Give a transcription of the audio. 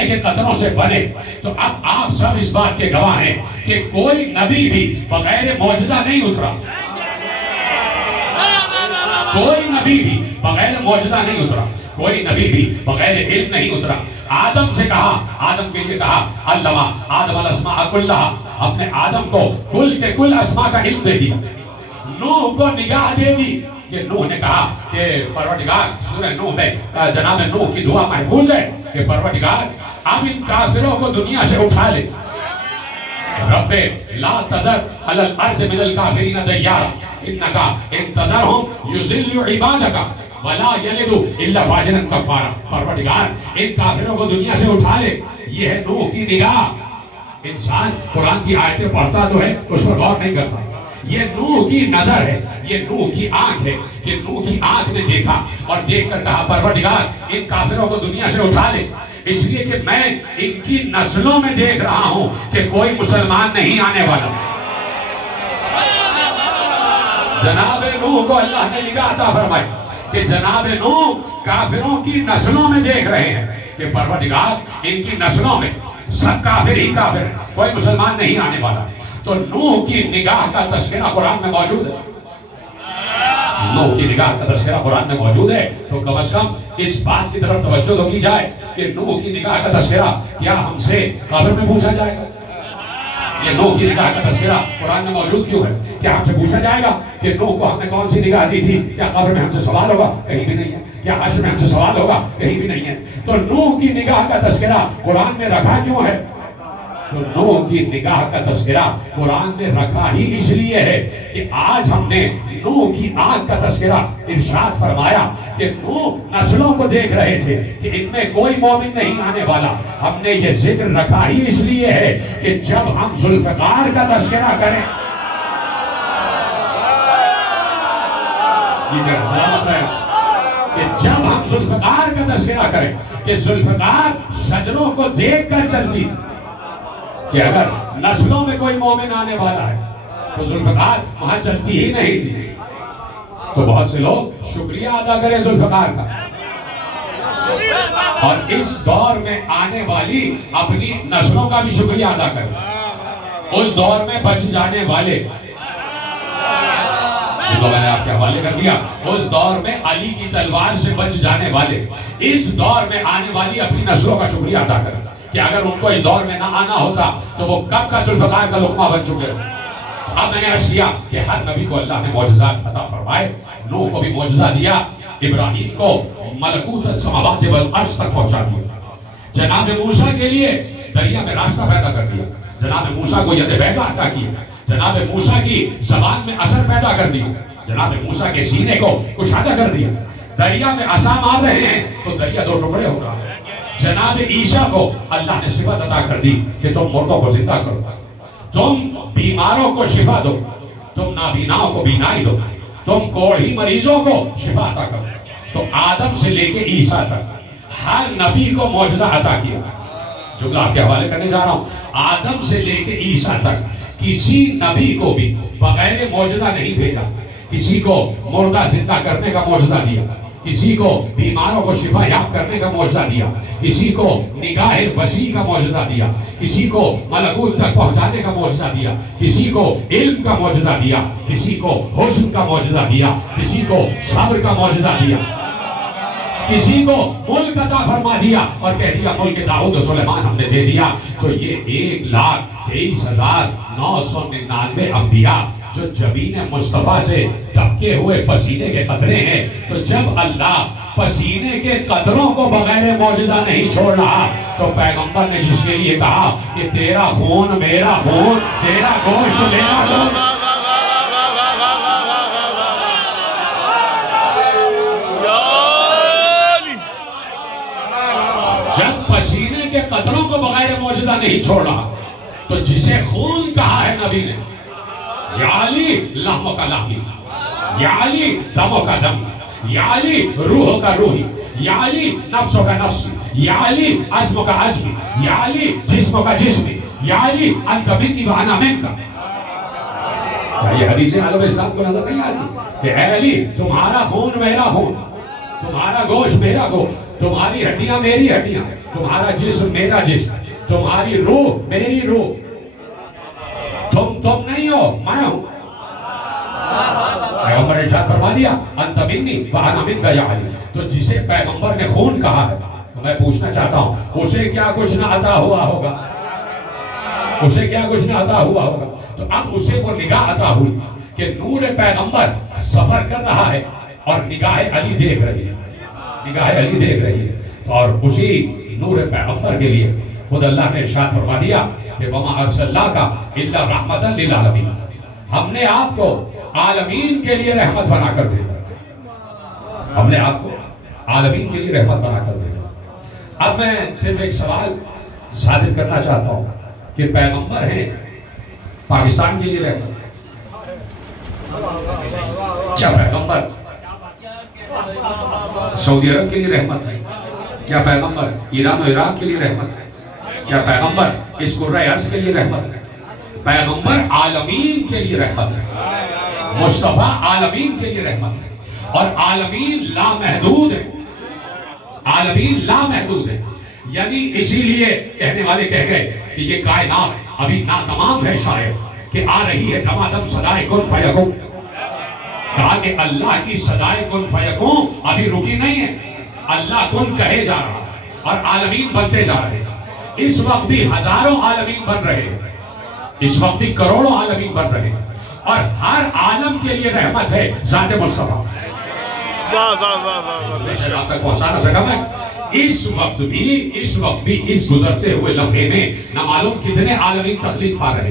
पसीने के कतरों से बने। तो अब आप सब इस बात के गवाह हैं कि कोई नबी भी बगैर मौजज़ा नहीं उतरा, कोई नबी भी बगैर मौजज़ा नहीं उतरा, कोई नबी भी बगैर इल्म नहीं उतरा। आदम से कहा, आदम के लिए कहा अल्लामा आदम अल अस्मा कुल्लहा, अपने आदम को कुल के कुल अस्मा का इल्म दे दिया। नूह को निगाह दे दी कि नूह ने कहा कि परवरदिगार, सूरह नूह में जनाब नूह की दुआ महफूज है कि परवरदिगार अब इन काफिरों को दुनिया से उठा ले। रब्बे ला तज़र अलल अर्ज़ मिनल काफिरीन दय्यारा इन्नका इन तज़रहुम युज़िल्लु इबादका वला यलिदु इल्ला फाजिरन कफ़ारा। परवरदिगार इन काफिरों को दुनिया से उठा ले। ये है नूह की निगाह। इंसान कुरान की आयतें पढ़ता तो है, उस पर गौर नहीं करता। ये नूह की नजर है, ये नूह की आंख है कि नूह की आंख ने देखा और देखकर कहा परवरदिगार इन काफिरों को दुनिया से उठा ले, इसलिए कि मैं इनकी नस्लों में देख रहा हूं कि कोई मुसलमान नहीं आने वाला। जनाबे नूह को अल्लाह ने निगाह अता फरमाई कि जनाबे नूह काफिरों की नस्लों में देख रहे हैं कि परवरदिगार इनकी नस्लों में सब काफिर ही काफिर, कोई मुसलमान नहीं आने वाला। तो नूह की निगाह का तस्करा कुरान में मौजूद है, नूह की निगाह का तस्करा कुरान में मौजूद है। तो कम से कम इस बात की तरफ तवज्जो तो की जाए कि नूह की निगाह का तस्करा क्या हमसे कब्र में पूछा जाएगा? ये नूह की निगाह का तस्करा कुरान में मौजूद क्यों है? क्या हमसे पूछा जाएगा कि नूह को हमने कौन सी निगाह दी थी? क्या कब्र में हमसे सवाल होगा? कहीं भी नहीं है। क्या हश्र में हमसे सवाल होगा? कहीं भी नहीं है। तो नूह की निगाह का तस्करा कुरान में रखा क्यों है? तो नूह की निगाह का तस्करा कुरान में रखा ही इसलिए है कि आज हमने नूह की आंख का तस्करा इरशाद फरमाया कि नूह नस्लों को देख रहे थे कि इनमें कोई मोमिन नहीं आने वाला। हमने ये जिक्र रखा ही इसलिए है कि जब हम जुल्फकार का तस्करा करें, ये सलामत है कि जब हम जुल्फकार का तस्करा करें कि जुल्फकार शजरों को देख कर चलती थी कि अगर नस्लों में कोई मोमिन आने वाला है तो जुल्फकार वहां चलती ही नहीं थी। तो बहुत से लोग शुक्रिया अदा करें जुल्फकार का, और इस दौर में आने वाली अपनी नस्लों का भी शुक्रिया अदा करें। उस दौर में बच जाने वाले, तो मैंने आपके हवाले कर दिया, उस दौर में अली की तलवार से बच जाने वाले इस दौर में आने वाली अपनी नस्लों का शुक्रिया अदा करें कि अगर उनको इस दौर में ना आना होता तो वो कब का जुल्फकार का लुकमा बन चुके। अब मैंने अर्ज किया कि हर नबी को अल्लाह ने मौजज़ात अता फरमाए। नूह को भी मौजज़ा दिया, इब्राहीम को मलकूत समावात वल अर्श तक पहुंचा दिया। जनाब मूसा के लिए दरिया में रास्ता पैदा कर दिया, जनाब मूसा को यद बैज़ा अता किया, जनाब मूसा की ज़बान में असर पैदा कर दिया, जनाब मूसा के सीने को कुशादा कर दिया। दरिया में असा मार रहे हैं तो दरिया दो टुकड़े हो रहा है। जनाब ईसा को अल्लाह ने सिफत अता कर दी कि तुम मुर्दों को जिंदा करो, तुम बीमारों को शिफा दो, तुम नाबीनाओं को बीनाई दो, तुम कोढ़ी मरीजों को शिफा अता करो। तो आदम से लेके ईसा तक हर नबी को मौजज़ा अता किया। जुमला आपके हवाले करने जा रहा हूं, आदम से लेके ईसा तक किसी नबी को भी बगैर मौजज़ा नहीं भेजा। किसी को मुर्दा जिंदा करने का मौजज़ा दिया, किसी को बीमारों को शिफा याब करने का मौजज़ा दिया, किसी को निगाह वसी का मौजज़ा दिया, किसी को मलकूत तक पहुंचाने का मौजज़ा दिया, किसी को इल्म का मौजज़ा दिया, किसी को हुस्न का मौजज़ा दिया, किसी को सब्र का मौजज़ा दिया, किसी को मुल्क अता फरमा दिया और कह दिया मुल्क दाऊद और सुलेमान हमने दे दिया। तो ये 1,23,999 अंबिया जो जबीन मुस्तफा से दबके हुए पसीने के कतरे हैं। तो जब अल्लाह पसीने के कतरों को बगैर मौजज़ा नहीं छोड़ रहा तो पैगंबर ने जिसके लिए कहा कि तेरा खून मेरा खून, तेरा गोश्त मेरा गोश्त, जब पसीने के कतरों को बगैर मौजज़ा नहीं छोड़ रहा तो जिसे खून कहा है नबी ने, याली लहमो का लहमी, याली दमो का दम, याली रूह का रूही, याली नफ्सों का नफ्स, याली अज़्मो का अज़्म, याली जिस्मों का जिस्म, याली अंत मिन्नी व अना मिन्का। ये हदीसें आलम इस्लाम को नजर नहीं आती कि अली तुम्हारा खून मेरा खून, तुम्हारा गोश्त मेरा गोश्त, तुम्हारी हड्डियां मेरी हड्डियां, तुम्हारा जिस्म मेरा जिस्म, तुम्हारी रूह मेरी रूह। तुम नहीं हो, मैं हूं। पैगंबर ने इरशाद फरमा दिया अंत मिन्नी व अना मिनका या अली। तो जिसे पैगंबर ने खून कहा है, तो मैं पूछना चाहता हूं उसे क्या कुछ ना अता हुआ होगा? उसे क्या कुछ ना अता हुआ होगा? तो अब उसे वो निगाह अता हुई कि नूर पैगंबर सफर कर रहा है और निगाह अली देख रही है, निगाह अली देख रही है। और उसी नूर पैगंबर के लिए खुद अल्लाह ने इरशाद फरमा दिया कि वमा अरसलनाका इल्ला रहमतन लिल आलमीन। हमने आपको आलमीन के लिए रहमत बनाकर भेजा, हमने आपको आलमीन के लिए रहमत बनाकर भेजा। अब मैं सिर्फ एक सवाल साबित करना चाहता हूं कि पैगंबर हैं पाकिस्तान के लिए रहमत, क्या पैगंबर सऊदी अरब के लिए रहमत है? क्या पैगंबर ईरान और इराक के लिए रहमत है? क्या पैगंबर इस कुर्रा अर्ज के लिए रहमत है? पैगंबर आलमीन के लिए रहमत है, मुस्तफा आलमीन के लिए रहमत है। और आलमीन लामहदूद है, आलमीन लामहदूद है। यानी इसीलिए कहने वाले कह गए कि ये कायनात अभी नातमाम है, शायद कि आ रही है दमादम सदाए कुन फयकुन। कहा कि अल्लाह की सदाए कुन फयकुन अभी रुकी नहीं है, अल्लाह कुन कहे जा रहा है और आलमीन बनते जा रहे हैं। इस वक्त भी हजारों आलमीन बन रहे हैं, इस वक्त भी करोड़ों आलमीन बन रहे हैं और हर आलम के लिए रहमत है ज़ाते मुस्तफा। आप तक पहुंचा ना सका मैं। इस वक्त भी इस गुजरते हुए लम्हे में न मालूम कितने आलमीन तकलीफ पा रहे हैं।